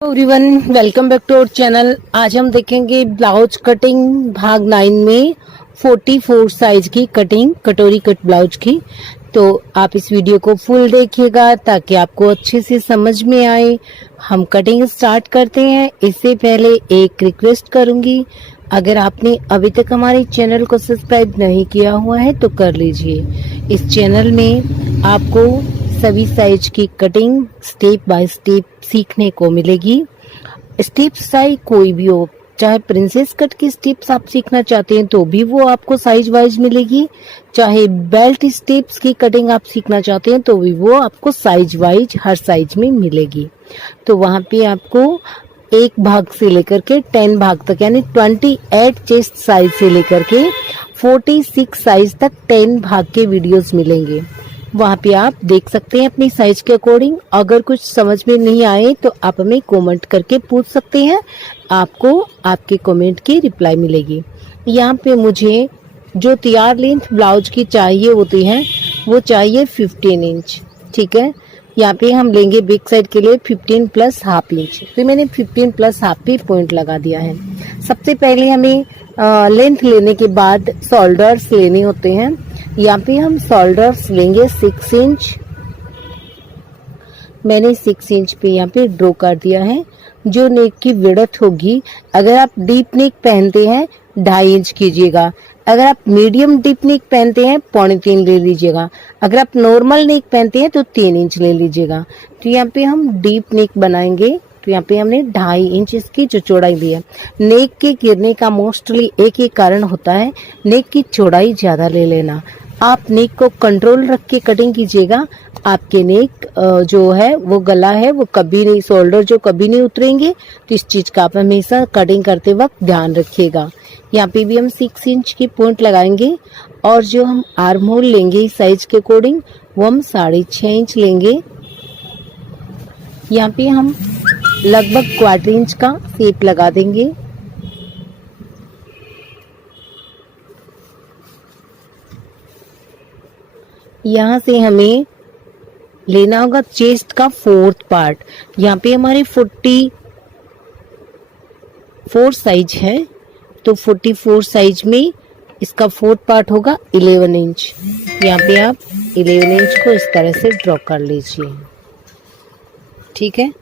Everyone, welcome back to our channel. आज हम देखेंगे ब्लाउज कटिंग भाग 9 में 44 साइज की कटिंग, कटोरी कट ब्लाउज की। तो आप इस वीडियो को फुल देखिएगा ताकि आपको अच्छे से समझ में आए। हम कटिंग स्टार्ट करते हैं। इससे पहले एक रिक्वेस्ट करूंगी, अगर आपने अभी तक हमारे चैनल को सब्सक्राइब नहीं किया हुआ है तो कर लीजिए। इस चैनल में आपको सभी साइज की कटिंग स्टेप बाय स्टेप सीखने को मिलेगी। स्टेप साइज कोई भी हो, चाहे प्रिंसेस कट की स्टेप्स आप सीखना चाहते हैं तो भी वो आपको साइज वाइज मिलेगी, चाहे बेल्ट स्टेप्स की कटिंग आप सीखना चाहते हैं तो भी वो आपको साइज वाइज हर साइज में मिलेगी। तो वहाँ पे आपको एक भाग से लेकर के 10 भाग तक, यानी 28 चेस्ट साइज से लेकर के 46 साइज तक 10 भाग के वीडियोस मिलेंगे। वहाँ पे आप देख सकते हैं अपनी साइज के अकॉर्डिंग। अगर कुछ समझ में नहीं आए तो आप हमें कमेंट करके पूछ सकते हैं, आपको आपके कमेंट की रिप्लाई मिलेगी। यहाँ पे मुझे जो तैयार लेंथ ब्लाउज की चाहिए होती है वो चाहिए 15 इंच। ठीक है, यहाँ पे हम लेंगे बैक साइड के लिए 15 प्लस हाफ इंच। तो मैंने 15 प्लस हाफ पे पॉइंट लगा दिया है। सबसे पहले हमें लेंथ लेने के बाद शोल्डर्स लेने होते हैं। यहाँ पे हम शोल्डर्स लेंगे 6 इंच। मैंने 6 इंच पे यहाँ पे ड्रॉ कर दिया है। जो नेक की विड्थ होगी, अगर आप डीप नेक पहनते हैं 2.5 इंच कीजिएगा। अगर आप मीडियम डीप नेक पहनते हैं 3.25 ले लीजिएगा। अगर आप नॉर्मल नेक पहनते हैं तो 3 इंच ले लीजिएगा। तो यहाँ पे हम डीप नेक बनाएंगे तो यहाँ पे हमने 2.5 इंच इसकी जो चौड़ाई ली है। नेक के गिरने का मोस्टली एक ही कारण होता है, नेक की चौड़ाई ज्यादा ले लेना। आप नेक को कंट्रोल रख के कटिंग कीजिएगा, आपके नेक जो है वो गला है वो कभी नहीं, शोल्डर जो कभी नहीं उतरेंगे। तो इस चीज का आप हमेशा कटिंग करते वक्त ध्यान रखिएगा। यहाँ पे भी हम 6 इंच की पॉइंट लगाएंगे और जो हम आर्म होल लेंगे इस साइज के अकॉर्डिंग वो हम 6.5 इंच लेंगे। यहाँ पे हम लगभग 1/4 इंच का शेप लगा देंगे। यहाँ से हमें लेना होगा चेस्ट का 4th पार्ट। यहाँ पे हमारे 44 साइज है तो 44 साइज में इसका 4th पार्ट होगा 11 इंच। यहाँ पे आप 11 इंच को इस तरह से ड्रॉ कर लीजिए। ठीक है,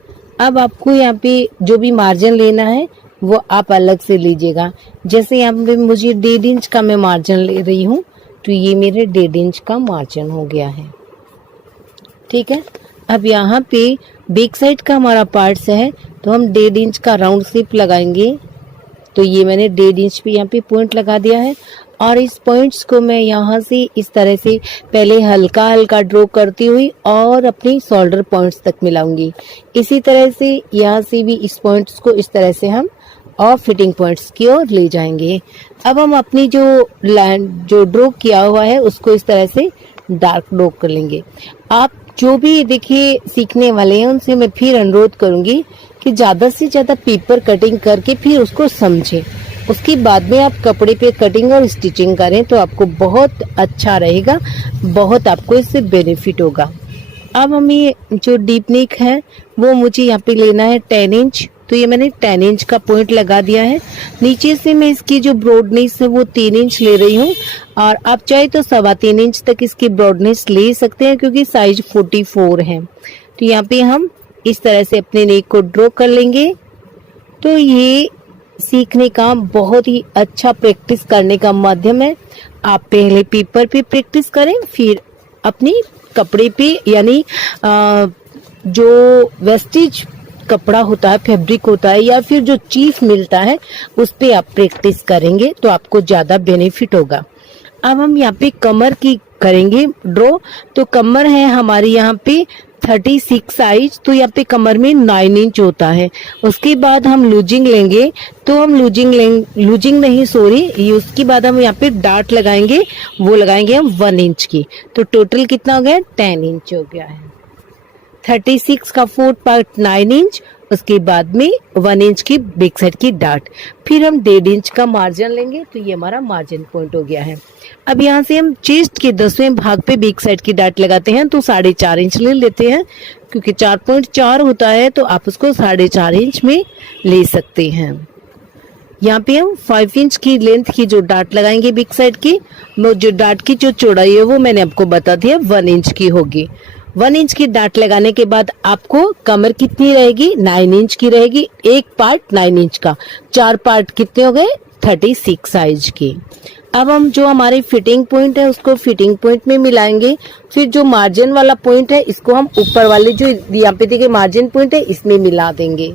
अब आपको यहाँ पे जो भी मार्जिन लेना है वो आप अलग से लीजिएगा। जैसे यहाँ पे मुझे 1.5 इंच का मैं मार्जिन ले रही हूँ तो ये मेरे 1.5 इंच का मार्जिन हो गया है। ठीक है, अब यहाँ पे बैक साइड का हमारा पार्ट्स है तो हम 1.5 इंच का राउंड शेप लगाएंगे। तो ये मैंने 1.5 इंच पे यहाँ पे पॉइंट लगा दिया है और इस पॉइंट्स को मैं यहाँ से इस तरह से पहले हल्का हल्का ड्रॉ करती हुई और अपनी शोल्डर पॉइंट्स तक मिलाऊंगी। इसी तरह से यहाँ से भी इस पॉइंट्स को इस तरह से हम और फिटिंग पॉइंट्स की ओर ले जाएंगे। अब हम अपनी जो ड्रॉ किया हुआ है उसको इस तरह से डार्क ड्रॉ कर लेंगे। आप जो भी देखिए सीखने वाले हैं उनसे मैं फिर अनुरोध करूंगी कि ज्यादा से ज्यादा पेपर कटिंग करके फिर उसको समझें। उसके बाद में आप कपड़े पे कटिंग और स्टिचिंग करें तो आपको बहुत अच्छा रहेगा, बहुत आपको इससे बेनिफिट होगा। अब हमें जो डीप नेक है वो मुझे यहाँ पे लेना है 10 इंच। तो ये मैंने 10 इंच का पॉइंट लगा दिया है। नीचे से मैं इसकी जो ब्रॉडनेस है वो 3 इंच ले रही हूँ और आप चाहे तो 3.25 इंच तक इसकी ब्रॉडनेस ले सकते हैं क्योंकि साइज 44 है। तो यहाँ पे हम इस तरह से अपने नेक को ड्रॉ कर लेंगे। तो ये सीखने का बहुत ही अच्छा प्रैक्टिस करने का माध्यम है। आप पहले पेपर पे प्रैक्टिस करें, फिर अपनी कपड़े पे, यानी जो वेस्टेज कपड़ा होता है, फैब्रिक होता है या फिर जो चीज मिलता है उस पे आप प्रैक्टिस करेंगे तो आपको ज्यादा बेनिफिट होगा। अब हम यहाँ पे कमर की करेंगे ड्रॉ। तो कमर है हमारी यहाँ पे 36 साइज, तो यहाँ पे कमर में 9 इंच होता है। उसके बाद हम लूजिंग लेंगे, तो हम लूजिंग नहीं सॉरी, उसके बाद हम यहाँ पे डार्ट लगाएंगे, वो लगाएंगे हम 1 इंच की। तो टोटल कितना हो गया, 10 इंच हो गया है। 36 का 4th पार्ट 9 इंच उसके बाद में 1 इंच की बैक साइड की डाट, फिर हम 1.5 इंच का मार्जिन लेंगे, तो ये हमारा मार्जिन पॉइंट हो गया है। अब यहाँ से हम चेस्ट के 10वें भाग पे बैक साइड की डाट लगाते हैं, तो 4.5 इंच ले लेते हैं, क्योंकि 4.4 होता है तो आप उसको 4.5 इंच में ले सकते हैं। यहाँ पे हम 5 इंच की लेंथ की जो डाट लगाएंगे बैक साइड की, जो डाट की जो चौड़ाई है वो मैंने आपको बता दिया 1 इंच की होगी। 1 इंच की डाट लगाने के बाद आपको कमर कितनी रहेगी, 9 इंच की रहेगी। एक पार्ट 9 इंच का, 4 पार्ट कितने हो गए, 36 साइज की। अब हम जो हमारी फिटिंग पॉइंट है उसको फिटिंग पॉइंट में मिलाएंगे, फिर जो मार्जिन वाला पॉइंट है इसको हम ऊपर वाले जो यहाँ पे देखिए मार्जिन पॉइंट है इसमें मिला देंगे।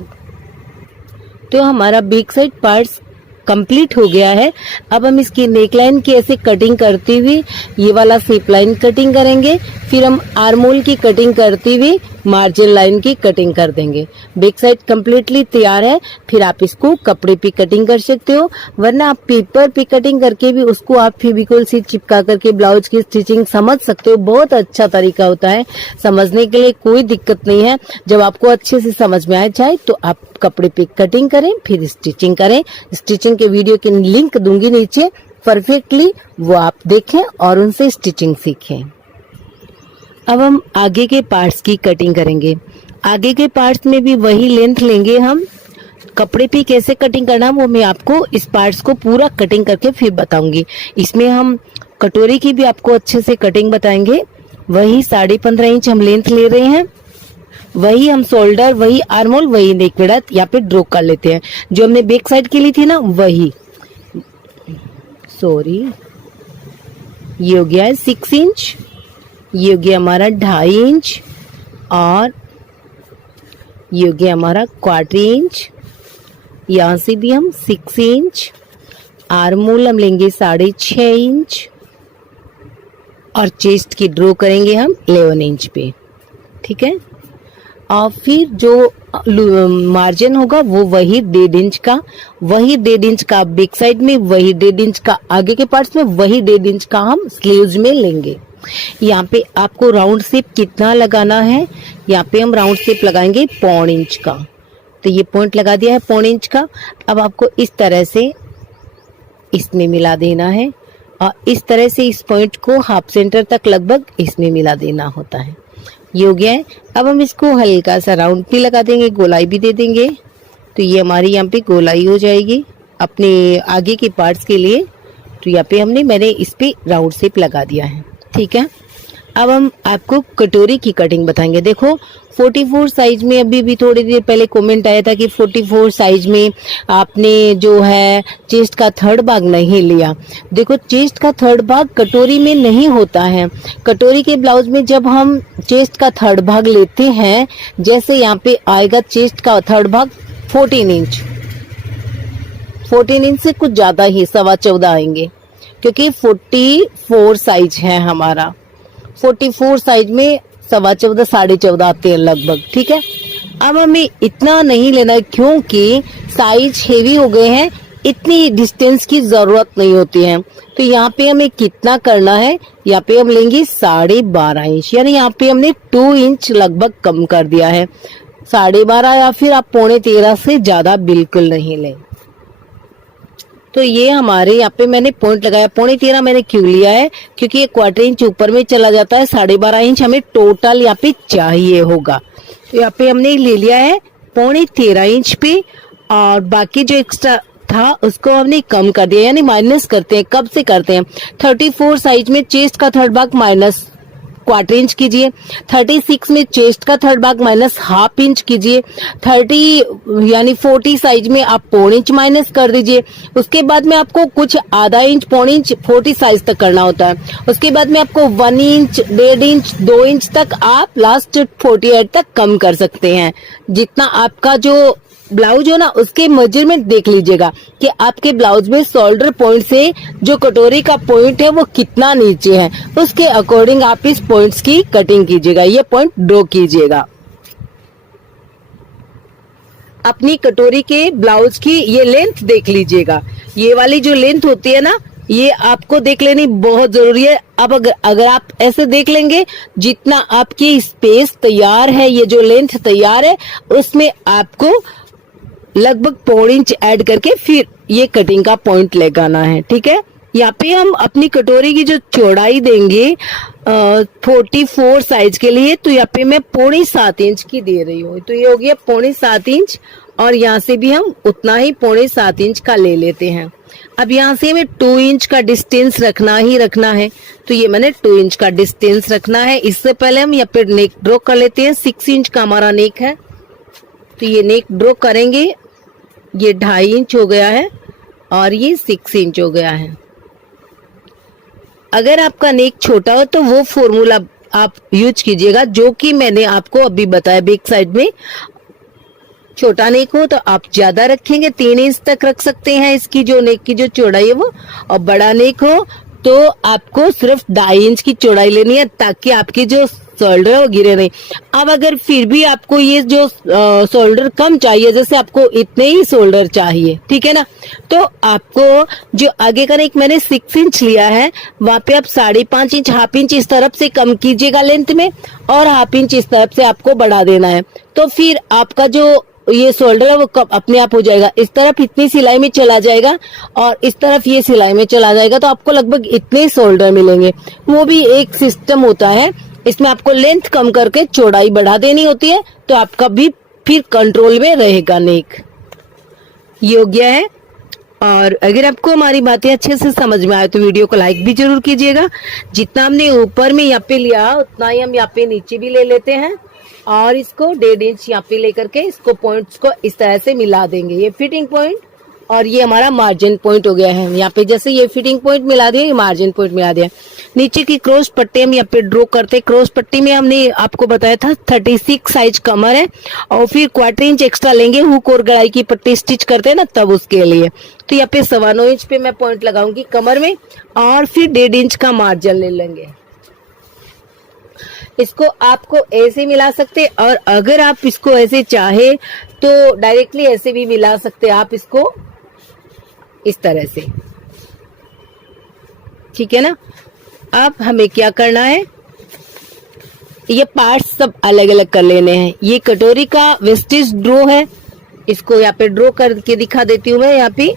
तो हमारा बैक साइड पार्ट्स कंप्लीट हो गया है। अब हम इसकी नेकलाइन की ऐसे कटिंग करते हुए ये वाला शेप लाइन कटिंग करेंगे, फिर हम आर्म होल की कटिंग करते हुए मार्जिन लाइन की कटिंग कर देंगे। बैक साइड कम्प्लीटली तैयार है। फिर आप इसको कपड़े पे कटिंग कर सकते हो, वरना आप पेपर पे कटिंग करके भी उसको आप फेविकोल से चिपका करके ब्लाउज की स्टिचिंग समझ सकते हो। बहुत अच्छा तरीका होता है, समझने के लिए कोई दिक्कत नहीं है। जब आपको अच्छे से समझ में आ जाए तो आप कपड़े पे कटिंग करें, फिर स्टिचिंग करें। स्टिचिंग के वीडियो की लिंक दूंगी नीचे, परफेक्टली वो आप देखें और उनसे स्टिचिंग सीखें। अब हम आगे के पार्ट्स की कटिंग करेंगे। आगे के पार्ट्स में भी वही लेंथ लेंगे हम। कपड़े पे कैसे कटिंग करना वो मैं आपको इस पार्ट्स को पूरा कटिंग करके फिर बताऊंगी। इसमें हम कटोरी की भी आपको अच्छे से कटिंग बताएंगे। वही 15.5 इंच हम लेंथ ले रहे हैं, वही हम शोल्डर, वही आर्म होल, वही नेक विड्थ यहाँ पे ड्रॉ कर लेते हैं। जो हमने बैक साइड के लिए थी ना वही, सॉरी, ये हो गया है 6 इंच, ये हो गया हमारा 2.5 इंच, और ये हो गया हमारा 1/4 इंच। यहाँ से भी हम 6 इंच, आर्म होल हम लेंगे 6.5 इंच, और चेस्ट की ड्रॉ करेंगे हम 11 इंच पे, ठीक है। और फिर जो मार्जिन होगा वो वही 1.5 इंच का, वही 1.5 इंच का बैक साइड में, वही 1.5 इंच का आगे के पार्ट्स में, वही 1.5 इंच का हम स्लीव्स में लेंगे। यहाँ पे आपको राउंड शेप कितना लगाना है, यहाँ पे हम राउंड शेप लगाएंगे 1/4 इंच का। तो ये पॉइंट लगा दिया है 1/4 इंच का। अब आपको इस तरह से इसमें मिला देना है, और इस तरह से इस पॉइंट को हाफ सेंटर तक लगभग इसमें मिला देना होता है। ये हो गया है। अब हम इसको हल्का सा राउंड भी लगा देंगे, गोलाई भी दे देंगे, तो ये हमारी यहाँ पे गोलाई हो जाएगी अपने आगे के पार्ट्स के लिए। तो यहाँ पे मैंने इस पे राउंड शेप लगा दिया है, ठीक है। अब हम आपको कटोरी की कटिंग बताएंगे। देखो 44 साइज में, अभी भी थोड़ी देर पहले कमेंट आया था कि 44 साइज में आपने जो है चेस्ट का 3rd भाग नहीं लिया। देखो चेस्ट का 3rd भाग कटोरी में नहीं होता है। कटोरी के ब्लाउज में जब हम चेस्ट का 3rd भाग लेते हैं, जैसे यहाँ पे आएगा चेस्ट का 3rd भाग 14 इंच, 14 इंच से कुछ ज्यादा ही 14.25 आएंगे, क्योंकि 44 साइज है हमारा। 44 साइज में 14.25 14.5 आते हैं लगभग, ठीक है। अब हमें इतना नहीं लेना है, क्योंकि साइज हेवी हो गए हैं, इतनी डिस्टेंस की जरूरत नहीं होती है। तो यहाँ पे हमें कितना करना है, यहाँ पे हम लेंगे 12.5 इंच, यानी यहाँ पे हमने 2 इंच लगभग कम कर दिया है। 12.5 या फिर आप 13.25 से ज्यादा बिल्कुल नहीं लें। तो ये हमारे यहाँ पे मैंने पॉइंट लगाया। 13.25 मैंने क्यों लिया है, क्योंकि ये 1/4 इंच ऊपर में चला जाता है। 12.5 इंच हमें टोटल यहाँ पे चाहिए होगा। तो यहाँ पे हमने ले लिया है 13.25 इंच पे, और बाकी जो एक्स्ट्रा था उसको हमने कम कर दिया, यानी माइनस करते हैं। कब से करते हैं, 34 साइज में चेस्ट का 3rd भाग माइनस 1/4 इंच कीजिए, 36 में चेस्ट का 3rd भाग माइनस 1/2 इंच कीजिए, 30 यानी 40 साइज में आप 1/4 इंच माइनस कर दीजिए। उसके बाद में आपको कुछ आधा इंच, 1/4 इंच 40 साइज तक करना होता है। उसके बाद में आपको 1 इंच, 1.5 इंच, 2 इंच तक आप लास्ट 48 तक कम कर सकते हैं। जितना आपका जो ब्लाउज हो ना उसके मेजरमेंट देख लीजिएगा कि आपके ब्लाउज में शोल्डर पॉइंट से जो कटोरी का पॉइंट है वो कितना नीचे है, उसके अकॉर्डिंग आप इस पॉइंट्स की कटिंग कीजिएगा, ये पॉइंट ड्रॉ कीजिएगा। अपनी कटोरी के ब्लाउज की ये लेंथ देख लीजिएगा। ये वाली जो लेंथ होती है ना, ये आपको देख लेनी बहुत जरूरी है। अब अगर आप ऐसे देख लेंगे, जितना आपकी स्पेस तैयार है, ये जो लेंथ तैयार है, उसमें आपको लगभग 1.5 इंच ऐड करके फिर ये कटिंग का पॉइंट लगाना है। ठीक है, यहाँ पे हम अपनी कटोरी की जो चौड़ाई देंगे 44 साइज के लिए, तो यहाँ पे मैं 6.25 इंच की दे रही हूँ। तो ये हो गया 6.25 इंच, और यहाँ से भी हम उतना ही 6.25 इंच का ले लेते हैं। अब यहाँ से हमें 2 इंच का डिस्टेंस रखना ही रखना है, तो ये मैंने 2 इंच का डिस्टेंस रखना है। इससे पहले हम यहाँ पे नेक ड्रॉ कर लेते हैं। 6 इंच का हमारा नेक है, तो ये नेक ड्रॉ करेंगे। ये 2.5 इंच हो गया है और ये 6 इंच हो गया है। अगर आपका नेक छोटा हो तो वो फॉर्मूला आप यूज कीजिएगा जो कि मैंने आपको अभी बताया। बैक साइड में छोटा नेक हो तो आप ज्यादा रखेंगे, 3 इंच तक रख सकते हैं इसकी जो नेक की जो चौड़ाई है वो। और बड़ा नेक हो तो आपको सिर्फ 2.5 इंच की चौड़ाई लेनी है, ताकि आपकी जो शोल्डर है वो गिरे नहीं। अब अगर फिर भी आपको ये जो शोल्डर कम चाहिए, जैसे आपको इतने ही शोल्डर चाहिए, ठीक है ना, तो आपको जो आगे का नेक मैंने 6 इंच लिया है, वहां पे आप 5.5 इंच, हाफ इंच इस तरफ से कम कीजिएगा लेंथ में, और हाफ इंच इस तरफ से आपको बढ़ा देना है। तो फिर आपका जो ये शोल्डर है वो अपने आप हो जाएगा। इस तरफ इतनी सिलाई में चला जाएगा और इस तरफ ये सिलाई में चला जाएगा, तो आपको लगभग इतने शोल्डर मिलेंगे। वो भी एक सिस्टम होता है, इसमें आपको लेंथ कम करके चौड़ाई बढ़ा देनी होती है, तो आपका भी फिर कंट्रोल में रहेगा नेक। ये हो गया है। और अगर आपको हमारी बातें अच्छे से समझ में आए तो वीडियो को लाइक भी जरूर कीजिएगा। जितना हमने ऊपर में यहाँ पे लिया उतना ही हम यहाँ पे नीचे भी ले लेते हैं, और इसको 1.5 इंच यहाँ पे लेकर के इसको पॉइंट्स को इस तरह से मिला देंगे। ये फिटिंग पॉइंट और ये हमारा मार्जिन पॉइंट हो गया है। यहाँ पे जैसे ये फिटिंग पॉइंट मिला दिया, ये मार्जिन पॉइंट मिला दिया। नीचे की क्रॉस पट्टी हम यहाँ पे ड्रॉ करते हैं। क्रॉस पट्टी में हमने आपको बताया था 36 साइज कमर है, और फिर 1/4 इंच एक्स्ट्रा लेंगे, हुक और गड़ाई की पट्टी स्टिच करते हैं ना तब उसके लिए। तो यहाँ पे 9.25 इंच पे मैं पॉइंट लगाऊंगी कमर में, और फिर 1.5 इंच का मार्जिन ले लेंगे। इसको आपको ऐसे मिला सकते, और अगर आप इसको ऐसे चाहे तो डायरेक्टली ऐसे भी मिला सकते आप इसको इस तरह से, ठीक है ना। अब हमें क्या करना है, ये पार्ट्स सब अलग अलग कर लेने हैं। ये कटोरी का वेस्टेज ड्रॉ है, इसको यहाँ पे ड्रॉ करके दिखा देती हूँ मैं। यहाँ पे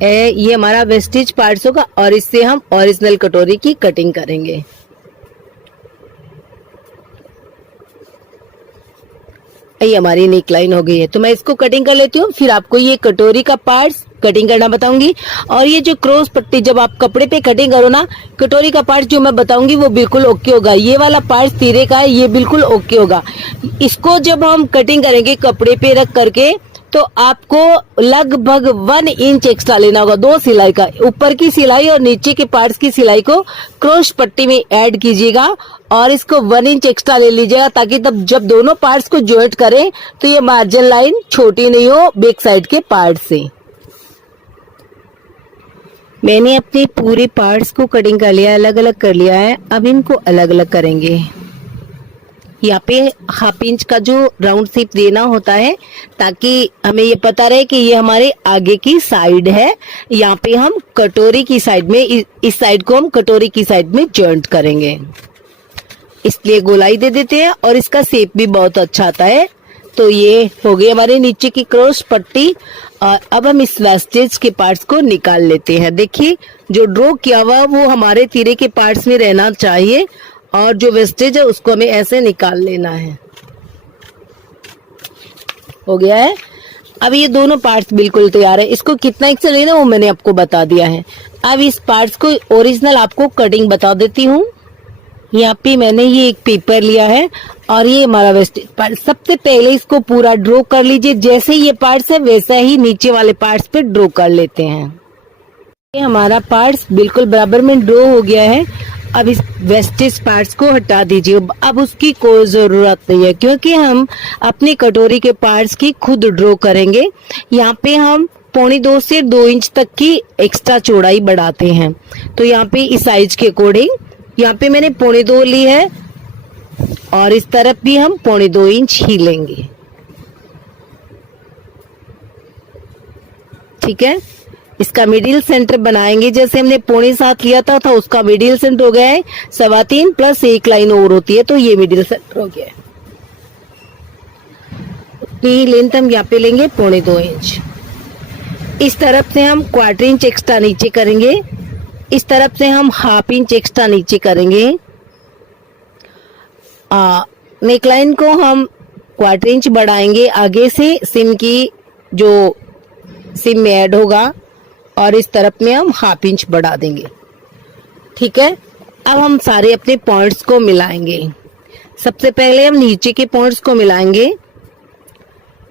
ये हमारा वेस्टेज पार्ट्स होगा, और इससे हम ओरिजिनल कटोरी की कटिंग करेंगे। ये हमारी नेक लाइन हो गई है, तो मैं इसको कटिंग कर लेती हूँ, फिर आपको ये कटोरी का पार्ट्स कटिंग करना बताऊंगी। और ये जो क्रॉस पट्टी जब आप कपड़े पे कटिंग करो ना, कटोरी का पार्ट जो मैं बताऊंगी वो बिल्कुल ओके होगा। ये वाला पार्ट तीरे का है, ये बिल्कुल ओके होगा। इसको जब हम कटिंग करेंगे कपड़े पे रख करके, तो आपको लगभग 1 इंच एक्स्ट्रा लेना होगा 2 सिलाई का। ऊपर की सिलाई और नीचे के पार्ट्स की सिलाई को क्रॉस पट्टी में ऐड कीजिएगा, और इसको 1 इंच एक्स्ट्रा ले लीजिएगा, ताकि तब जब दोनों पार्ट्स को ज्वाइंट करें तो ये मार्जिन लाइन छोटी नहीं हो बैक साइड के पार्ट से। मैंने अपने पूरे पार्ट्स को कटिंग कर लिया, अलग अलग कर लिया है। अब इनको अलग अलग करेंगे। यहाँ पे हाफ इंच का जो राउंड शेप देना होता है, ताकि हमें ये पता रहे कि ये हमारे आगे की साइड है। यहाँ पे हम कटोरी की साइड में, इस साइड को हम कटोरी की साइड में जॉइंट करेंगे, इसलिए गोलाई दे देते हैं, और इसका शेप भी बहुत अच्छा आता है। तो ये हो गई हमारे नीचे की क्रॉस पट्टी। और अब हम इस वेस्टेज के पार्ट्स को निकाल लेते हैं। देखिए जो ड्रॉ किया हुआ वो हमारे तीरे के पार्ट्स में रहना चाहिए, और जो वेस्टेज है उसको हमें ऐसे निकाल लेना है। हो गया है। अब ये दोनों पार्ट्स बिल्कुल तैयार है। इसको कितना एक्स्ट्रा लेना वो मैंने आपको बता दिया है। अब इस पार्ट्स को ओरिजिनल आपको कटिंग बता देती हूँ। यहाँ पे मैंने ये एक पेपर लिया है, और ये हमारा वेस्टेज पार्ट। सबसे पहले इसको पूरा ड्रॉ कर लीजिए। जैसे ये पार्ट्स है वैसा ही नीचे वाले पार्ट्स पे ड्रॉ कर लेते हैं। ये हमारा पार्ट्स बिल्कुल बराबर में ड्रॉ हो गया है। अब इस वेस्टेज पार्ट्स को हटा दीजिए। अब उसकी कोई जरूरत नहीं है, क्योंकि हम अपनी कटोरी के पार्ट्स की खुद ड्रॉ करेंगे। यहाँ पे हम 1.25 से 2 इंच तक की एक्स्ट्रा चौड़ाई बढ़ाते हैं। तो यहाँ पे इस साइज के अकॉर्डिंग यहाँ पे मैंने 2.25 ली है, और इस तरफ भी हम 2.25 इंच ही लेंगे, ठीक है। इसका मिडिल सेंटर बनाएंगे। जैसे हमने 6.25 लिया था उसका मिडिल सेंटर हो गया है 3.25 प्लस एक लाइन और होती है, तो ये मिडिल सेंटर हो गया है। उतनी लेंथ हम यहाँ पे लेंगे 2.25 इंच। इस तरफ से हम 1/4 इंच एक्स्ट्रा नीचे करेंगे, इस तरफ से हम 1/2 इंच एक्स्ट्रा नीचे करेंगे। नेकलाइन को हम 1/4 इंच बढ़ाएंगे आगे से, सिम की जो सिम में ऐड होगा, और इस तरफ में हम 1/2 इंच बढ़ा देंगे। ठीक है, अब हम सारे अपने पॉइंट्स को मिलाएंगे। सबसे पहले हम नीचे के पॉइंट्स को मिलाएंगे।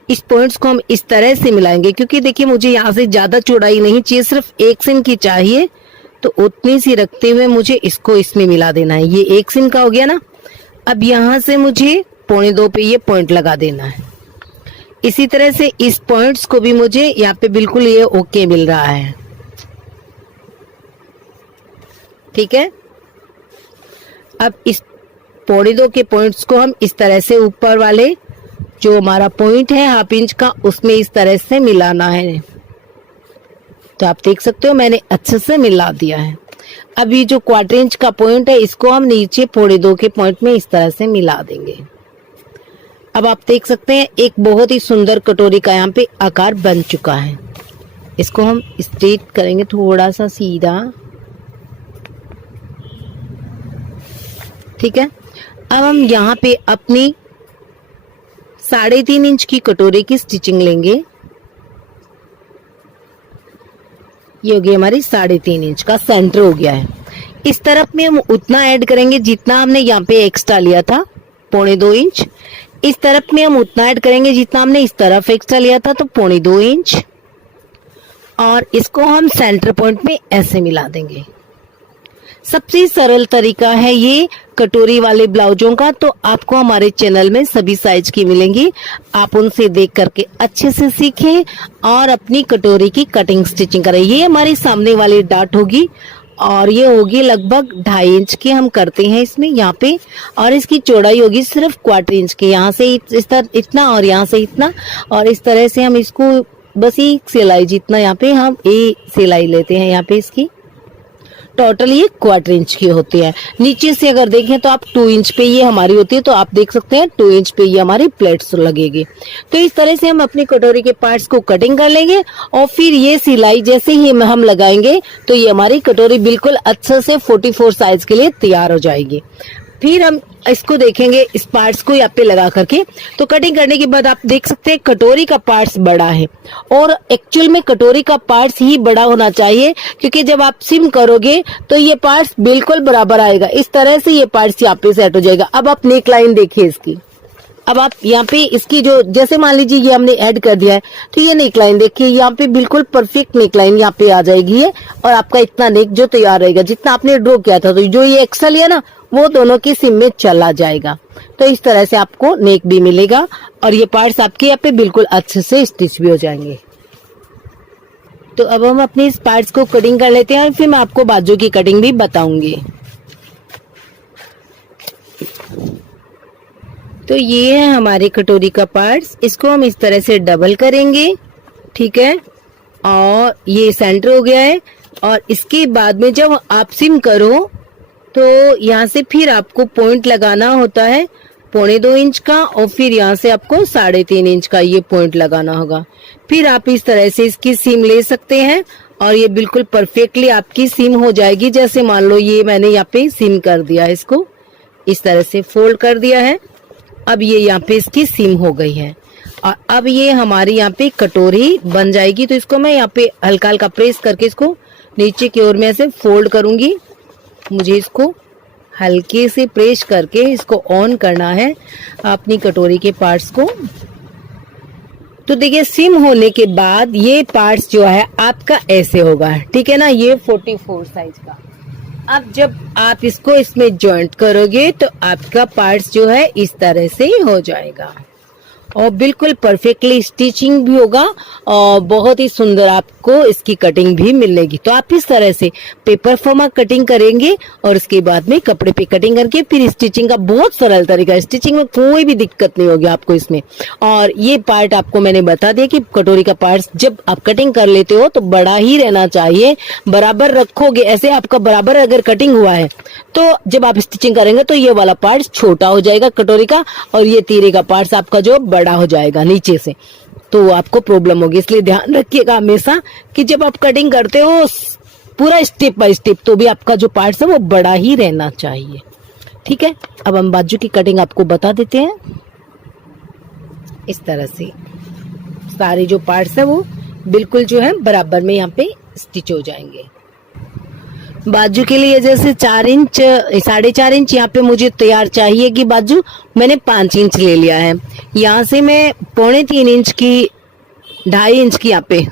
इस पॉइंट्स को हम इस तरह से मिलाएंगे, क्योंकि देखिए मुझे यहाँ से ज्यादा चौड़ाई नहीं चाहिए, सिर्फ 1 सिम की चाहिए, तो उतनी सी रखते हुए मुझे इसको इसमें मिला देना है। ये 1 सिम का हो गया ना। अब यहाँ से मुझे 2.25 पे ये पॉइंट लगा देना है। इसी तरह से इस पॉइंट्स को भी मुझे यहाँ पे बिल्कुल ये ओके मिल रहा है। ठीक है, अब इस 2.25 के पॉइंट्स को हम इस तरह से ऊपर वाले जो हमारा पॉइंट है 1/2 इंच का, उसमें इस तरह से मिलाना है। तो आप देख सकते हो मैंने अच्छे से मिला दिया है। अब ये जो 1/4 इंच का पॉइंट है इसको हम नीचे 2.25 के पॉइंट में इस तरह से मिला देंगे। अब आप देख सकते हैं एक बहुत ही सुंदर कटोरी का यहाँ पे आकार बन चुका है। इसको हम स्ट्रेट करेंगे थोड़ा सा सीधा। ठीक है, अब हम यहाँ पे अपनी 3.5 इंच की कटोरी की स्टिचिंग लेंगे। ये हो गई हमारी 3.5 इंच का सेंटर हो गया है। इस तरफ में हम उतना ऐड करेंगे जितना हमने यहाँ पे एक्स्ट्रा लिया था 2.25 इंच। इस तरफ में हम उतना ऐड करेंगे जितना हमने इस तरफ एक्स्ट्रा लिया था, तो 2.25 इंच। और इसको हम सेंटर पॉइंट में ऐसे मिला देंगे। सबसे सरल तरीका है ये कटोरी वाले ब्लाउजों का, तो आपको हमारे चैनल में सभी साइज की मिलेंगी। आप उनसे देख करके अच्छे से सीखें और अपनी कटोरी की कटिंग स्टिचिंग करें। ये हमारी सामने वाली डाट होगी और ये होगी लगभग 2.5 इंच की हम करते हैं इसमें यहाँ पे, और इसकी चौड़ाई होगी सिर्फ 1/4 इंच की। यहाँ से इस तरह इतना और यहाँ से इतना, और इस तरह से हम इसको बस एक सिलाई जितना यहाँ पे हम सिलाई लेते हैं। यहाँ पे इसकी टोटल ये 1/4 इंच की होती है। नीचे से अगर देखें तो आप 2 इंच पे ये हमारी होती है, तो आप देख सकते हैं 2 इंच पे ये हमारी प्लेट्स लगेगी। तो इस तरह से हम अपनी कटोरी के पार्ट्स को कटिंग कर लेंगे और फिर ये सिलाई जैसे ही हम लगाएंगे तो ये हमारी कटोरी बिल्कुल अच्छे से 44 साइज के लिए तैयार हो जाएगी। फिर हम इसको देखेंगे इस पार्ट्स को यहाँ पे लगा करके। तो कटिंग करने के बाद आप देख सकते हैं कटोरी का पार्ट्स बड़ा है, और एक्चुअल में कटोरी का पार्ट्स ही बड़ा होना चाहिए, क्योंकि जब आप सिम करोगे तो ये पार्ट्स बिल्कुल बराबर आएगा। इस तरह से ये पार्ट्स यहाँ पे सेट हो जाएगा। अब आप नेक लाइन देखिए इसकी। अब आप यहाँ पे इसकी जो जैसे मान लीजिए ये हमने ऐड कर दिया है, तो ये नेक लाइन देखिए यहाँ पे बिल्कुल परफेक्ट नेक लाइन यहाँ पे आ जाएगी है, और आपका इतना नेक जो तैयार रहेगा जितना आपने ड्रॉ किया था, तो जो ये एक्स्ट्रा लिया ना वो दोनों की सिम में चला जाएगा। तो इस तरह से आपको नेक भी मिलेगा और ये पार्ट्स आपके यहाँ पे बिल्कुल अच्छे से स्टिच भी हो जाएंगे। तो अब हम अपने इस पार्ट्स को कटिंग कर लेते हैं और फिर मैं आपको बाजू की कटिंग भी बताऊंगी। तो ये है हमारे कटोरी का पार्ट्स, इसको हम इस तरह से डबल करेंगे। ठीक है, और ये सेंटर हो गया है। और इसके बाद में जब आप सिम करो तो यहाँ से फिर आपको पॉइंट लगाना होता है 2.25 इंच का, और फिर यहाँ से आपको 3.5 इंच का ये पॉइंट लगाना होगा। फिर आप इस तरह से इसकी सीम ले सकते हैं और ये बिल्कुल परफेक्टली आपकी सीम हो जाएगी। जैसे मान लो ये मैंने यहाँ पे सीम कर दिया है, इसको इस तरह से फोल्ड कर दिया है। अब ये यहाँ पे इसकी सीम हो गई है और अब ये हमारी यहाँ पे कटोरी बन जाएगी। तो इसको मैं यहाँ पे हल्का हल्का प्रेस करके इसको नीचे की ओर में ऐसे फोल्ड करूंगी। मुझे इसको हल्के से प्रेस करके इसको ऑन करना है अपनी कटोरी के पार्ट्स को। तो देखिए सिम होने के बाद ये पार्ट्स जो है आपका ऐसे होगा। ठीक है ना, ये 44 साइज का। अब जब आप इसको इसमें जॉइंट करोगे तो आपका पार्ट्स जो है इस तरह से ही हो जाएगा। और बिल्कुल परफेक्टली स्टिचिंग भी होगा और बहुत ही सुंदर आपको इसकी कटिंग भी मिलेगी। तो आप इस तरह से पेपर फॉर्मा कटिंग करेंगे और उसके बाद में कपड़े पे कटिंग करके फिर स्टिचिंग का बहुत सरल तरीका है। स्टिचिंग में कोई भी दिक्कत नहीं होगी आपको इसमें। और ये पार्ट आपको मैंने बता दिया कि कटोरी का पार्ट जब आप कटिंग कर लेते हो तो बड़ा ही रहना चाहिए, बराबर रखोगे। ऐसे आपका बराबर अगर कटिंग हुआ है तो जब आप स्टिचिंग करेंगे तो ये वाला पार्ट छोटा हो जाएगा कटोरी का और ये तीरे का पार्ट आपका जो बड़ा हो जाएगा नीचे से, तो आपको प्रॉब्लम होगी। इसलिए ध्यान रखिएगा हमेशा कि जब आप कटिंग करते हो पूरा स्टेप बाय स्टेप तो भी आपका जो पार्ट है वो बड़ा ही रहना चाहिए। ठीक है, अब हम बाजू की कटिंग आपको बता देते हैं। इस तरह से सारे जो पार्ट्स है वो बिल्कुल जो है बराबर में यहाँ पे स्टिच हो जाएंगे। बाजू के लिए जैसे 4 इंच 4.5 इंच यहाँ पे मुझे तैयार चाहिए कि बाजू, मैंने 5 इंच ले लिया है। यहाँ से मैं 3.25 इंच की 2.5 इंच की यहाँ पे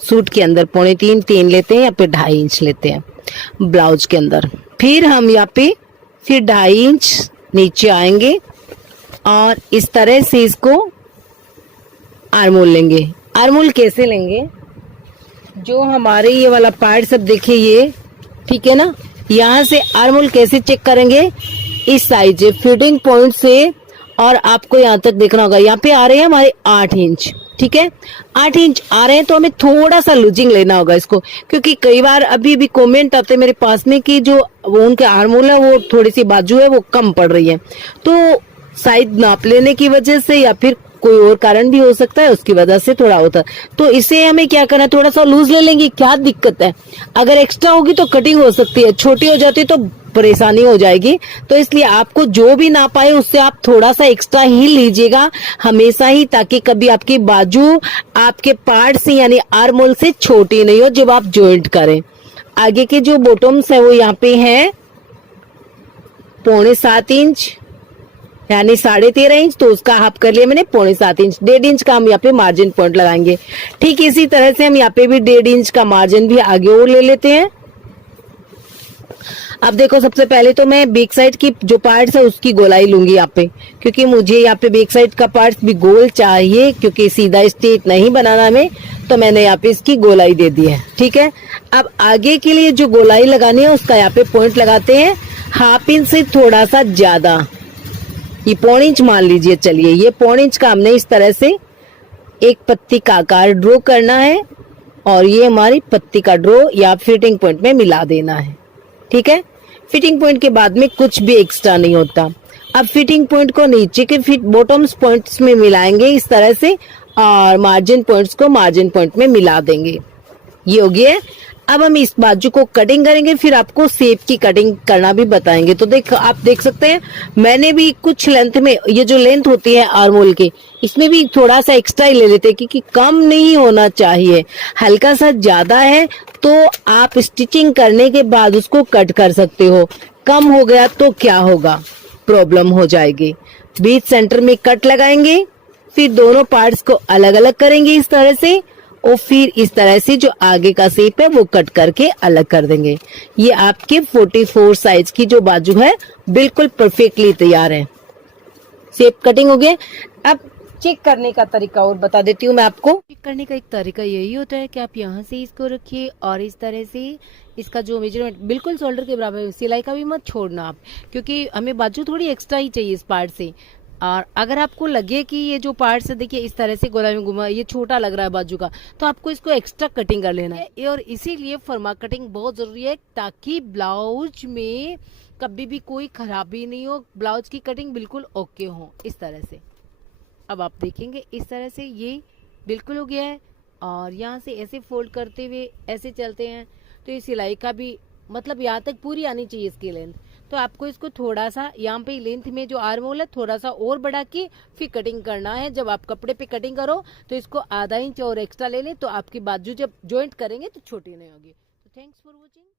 सूट के अंदर 3.25 लेते हैं या फिर 2.5 इंच लेते हैं ब्लाउज के अंदर। फिर हम यहाँ पे फिर 2.5 इंच नीचे आएंगे और इस तरह से इसको आर्मोल लेंगे। आर्मोल कैसे लेंगे, जो हमारे ये वाला पार्ट सब देखिए ये ठीक है ना, यहाँ से आर्मोल कैसे चेक करेंगे, इस साइड से फिटिंग पॉइंट से, और आपको यहाँ तक देखना होगा। यहाँ पे आ रहे हैं हमारे 8 इंच, ठीक है 8 इंच आ रहे हैं तो हमें थोड़ा सा लूजिंग लेना होगा इसको, क्योंकि कई बार अभी भी कमेंट आते हैं मेरे पास में कि जो वो उनके आर्मोल है वो थोड़ी सी बाजू है वो कम पड़ रही है, तो साइज नाप लेने की वजह से या फिर कोई और कारण भी हो सकता है, उसकी वजह से थोड़ा होता है। तो इसे हमें क्या करना है, थोड़ा सा लूज ले लेंगे, क्या दिक्कत है। अगर एक्स्ट्रा होगी तो कटिंग हो सकती है, छोटी हो जाती है तो परेशानी हो जाएगी। तो इसलिए आपको जो भी नाप आए उससे आप थोड़ा सा एक्स्ट्रा ही लीजिएगा हमेशा ही, ताकि कभी आपकी बाजू आपके पार्ट से यानी आर्मोल से छोटी नहीं हो जब आप जॉइंट करें। आगे के जो बॉटम्स है वो यहाँ पे है 7.25 इंच यानी 13.5 इंच, तो उसका हाफ कर लिया मैंने 7.25 इंच। 1.5 इंच का हम यहाँ पे मार्जिन पॉइंट लगाएंगे। ठीक इसी तरह से हम यहाँ पे भी 1.5 इंच का मार्जिन भी आगे और ले लेते हैं। अब देखो सबसे पहले तो मैं बैक साइड की जो पार्ट्स है उसकी गोलाई लूंगी यहाँ पे, क्योंकि मुझे यहाँ पे बैक साइड का पार्ट्स भी गोल चाहिए, क्योंकि सीधा स्ट्रेट नहीं बनाना हमें, तो मैंने यहाँ पे इसकी गोलाई दे दी है। ठीक है, अब आगे के लिए जो गोलाई लगानी है उसका यहाँ पे पॉइंट लगाते हैं 1/2 इंच से थोड़ा सा ज्यादा, ये 1.25 इंच मान लीजिए। चलिए ये 1.25 इंच का हमने इस तरह से एक पत्ती का आकार ड्रॉ करना है और ये हमारी पत्ती का ड्रॉ या फिटिंग पॉइंट में मिला देना है। ठीक है, फिटिंग पॉइंट के बाद में कुछ भी एक्स्ट्रा नहीं होता। अब फिटिंग पॉइंट को नीचे के फिट बॉटम्स पॉइंट्स में मिलाएंगे इस तरह से, और मार्जिन पॉइंट्स को मार्जिन पॉइंट में मिला देंगे। ये हो गया। अब हम इस बाजू को कटिंग करेंगे, फिर आपको शेप की कटिंग करना भी बताएंगे। तो आप देख सकते हैं मैंने भी कुछ लेंथ में, ये जो लेंथ होती है आर्मोल की, इसमें भी थोड़ा सा एक्स्ट्रा ही ले लेते हैं, क्योंकि कम नहीं होना चाहिए। हल्का सा ज्यादा है तो आप स्टिचिंग करने के बाद उसको कट कर सकते हो, कम हो गया तो क्या होगा, प्रॉब्लम हो जाएगी। बीच सेंटर में कट लगाएंगे, फिर दोनों पार्ट्स को अलग अलग करेंगे इस तरह से, और फिर इस तरह से जो आगे का शेप है वो कट करके अलग कर देंगे। ये आपके 44 साइज की जो बाजू है बिल्कुल परफेक्टली तैयार है। शेप कटिंग हो गया। अब चेक करने का तरीका और बता देती हूँ मैं आपको। चेक करने का एक तरीका यही होता है कि आप यहाँ से इसको रखिए और इस तरह से इसका जो मेजरमेंट बिल्कुल शोल्डर के बराबर है, सिलाई का भी मत छोड़ना आप, क्योंकि हमें बाजू थोड़ी एक्स्ट्रा ही चाहिए इस पार्ट से। और अगर आपको लगे कि ये जो पार्ट है देखिए इस तरह से गोलाई में घुमा, ये छोटा लग रहा है बाजू का, तो आपको इसको एक्स्ट्रा कटिंग कर लेना है। और इसीलिए फर्मा कटिंग बहुत जरूरी है, ताकि ब्लाउज में कभी भी कोई खराबी नहीं हो, ब्लाउज की कटिंग बिल्कुल ओके हो इस तरह से। अब आप देखेंगे इस तरह से ये बिल्कुल हो गया है, और यहाँ से ऐसे फोल्ड करते हुए ऐसे चलते हैं तो ये सिलाई का भी मतलब यहाँ तक पूरी आनी चाहिए इसकी लेंथ। तो आपको इसको थोड़ा सा यहाँ पे लेंथ में जो आर्मोल है थोड़ा सा और बढ़ा के फिर कटिंग करना है। जब आप कपड़े पे कटिंग करो तो इसको आधा इंच और एक्स्ट्रा ले लें, तो आपकी बाजू जब जॉइंट करेंगे तो छोटी नहीं होगी। तो थैंक्स फॉर वॉचिंग।